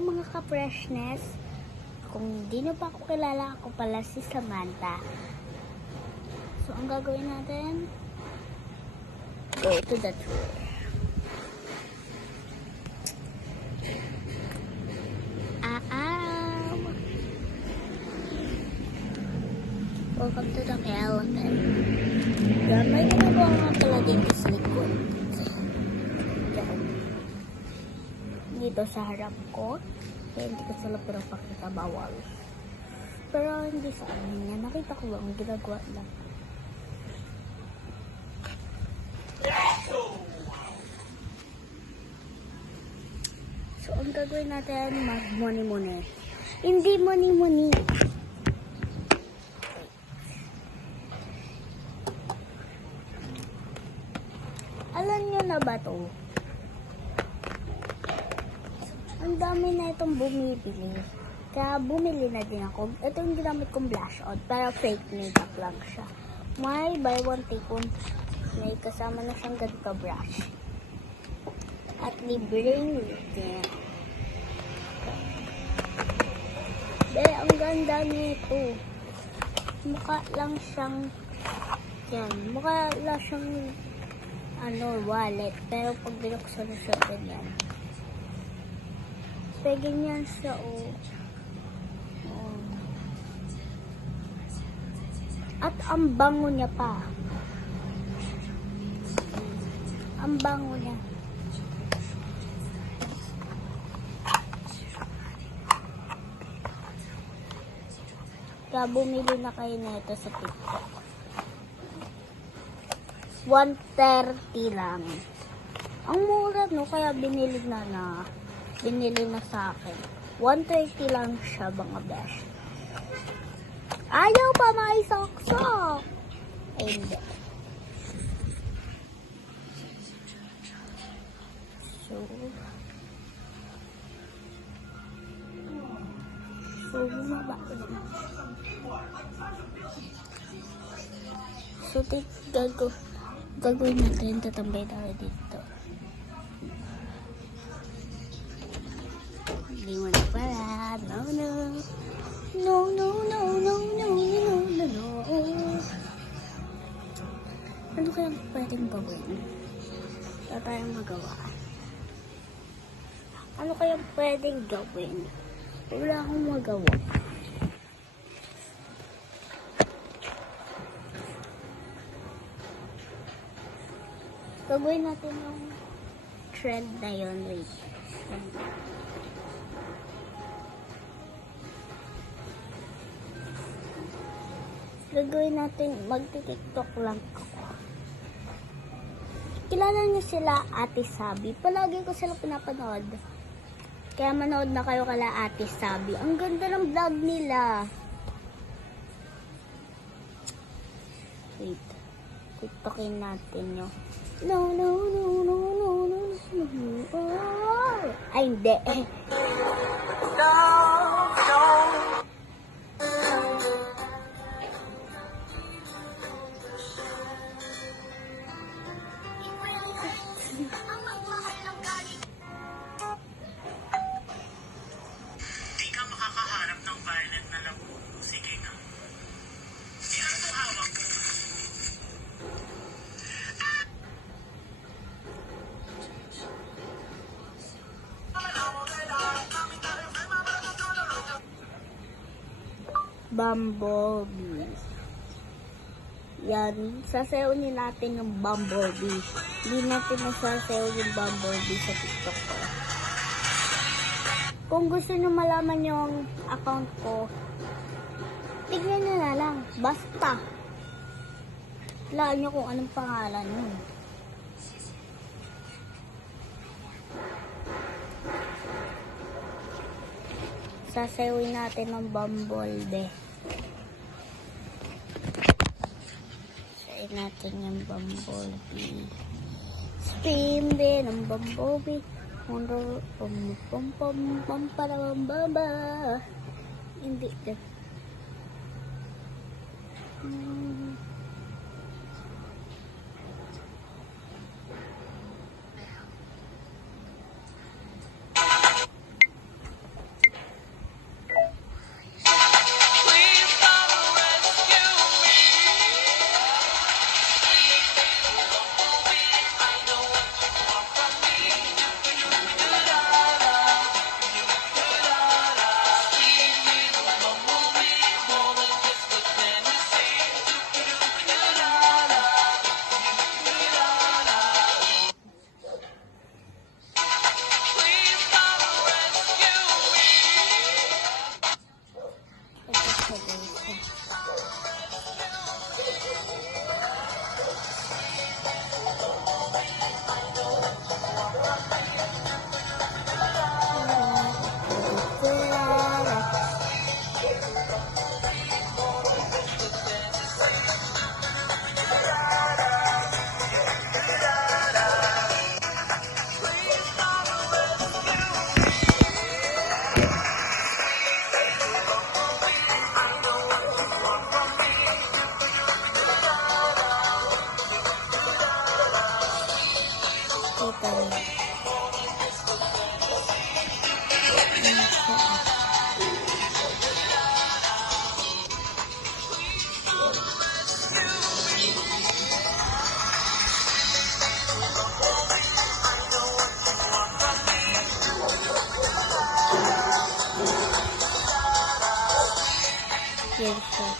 mga ka-freshness. Kung di na pa ako kilala, ako pala si Samantha. So, ang gagawin natin, go to the tour. Welcome to the elephant. May ginagawa nga pala din sa likod. Dito sa harap ko. Kaya hindi ko sila pinapakita, bawal. Pero hindi sa amin yan. Nakita ko lang, ginagawa lang. So, ang gagawin natin, mag-money-money. Hindi money-money. Alam nyo na ba to? Ang dami na itong bumibili. Kaya bumili na din ako. Ito yung ginamit kong blush on. Pero fake makeup lang siya. May buy one take one. May kasama na siyang ganito brush. At libreng lipstick. Ang ganda nito. Mukha lang siyang yan. Mukha lang siyang wallet. Pero pag binuksan mo siya, ganyan. Kaya ganyan siya, At ang bango niya pa. Ang bango niya. Kaya bumili na kayo na ito sa TikTok. 130 lang. Ang mura, no? Kaya binili na sa akin. 130 lang siya, mga besh. Ayaw pa may sok-sok. Ay, hindi. Bumaba. So, gagawin natin, tatambay tayo dito. Hindi mo na pala. No. Ano kaya pwedeng gawin? Wala tayong magawa. Ano kaya pwedeng gawin? Wala akong magawa. Gagawin natin yung trend na yun. Wait. Gagawin natin, magti-TikTok lang ako. Kilala niyo sila Ate Sabi. Palagi ko sila pinapanood. Kaya manood na kayo kala Ate Sabi. Ang ganda ng vlog nila. Wait. TikTokin natin yun. No. Ay, hindi. Bumblebee. Yan. Sasayawin natin yung Bumblebee. Hindi natin masasayaw yung Bumblebee sa TikTok ko. Kung gusto nyo malaman yung account ko, tignan nyo na lang. Basta. Laan nyo kung anong pangalan yun. Sasayawin natin ng Bumblebee. Sayayin natin yung Bumblebee. Scream din ang Bumblebee. Hindi din. foundation.